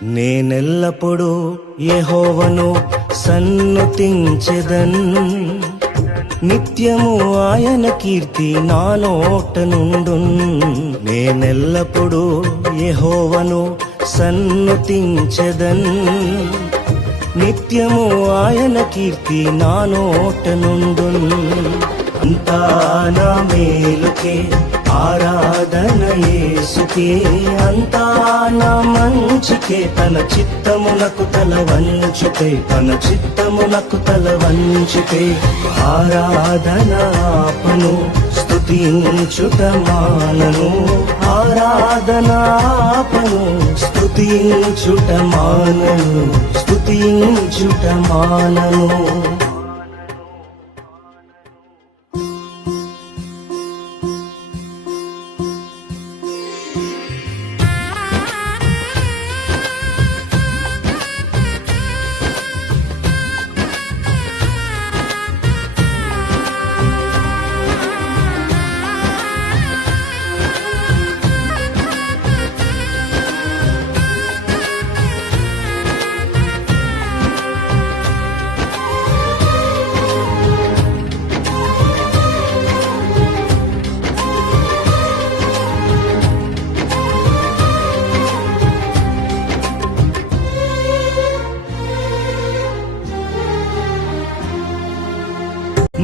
నేనెల్లప్పుడూ యెహోవాను సన్నుతించెదన్, నిత్యము ఆయన కీర్తి నా నోట నుండున్. నేనెల్లప్పుడూ యెహోవాను సన్నుతించెదన్, నిత్యము ఆయన కీర్తి నా నోట నుండున్. అంతా నా మేలుకే ఆరాధన యేసుకే, అంతా నా మంచికే, తన చిత్తమునకు తల వంచితే, తన చిత్తమునకు తల వంచితే. ఆరాధన ఆపను, స్తుతించుట మానను, ఆరాధన ఆపను, స్తుతించుట మానను, స్తుతించుట మానను.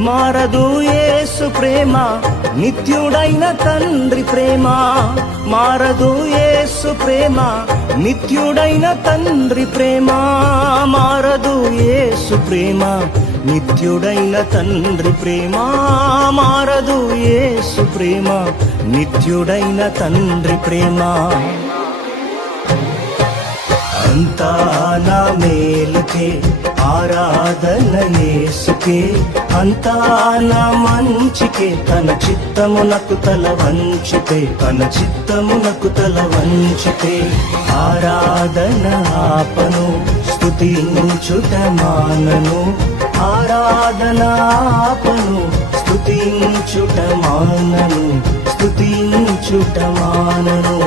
మారదు యేసు ప్రేమ, నిత్యుడైన తండ్రి ప్రేమ. మారదు యేసు ప్రేమ, నిత్యుడైన తండ్రి ప్రేమ. మారదు యేసు ప్రేమ, నిత్యుడైన తండ్రి ప్రేమ. మారదు యేసు ప్రేమ, నిత్యుడైన తండ్రి ప్రేమ. అంతా నా మేలుకే ఆరాధన యేసుకే, అంతా నా మంచికే, తన చిత్తమునకు తల వంచితే, తన చిత్తమునకు తల వంచితే. ఆరాధన ఆపను, స్తుతించుట మానను, ఆరాధన ఆపను, స్తుతించుట మానను, స్తుతించుట మానను.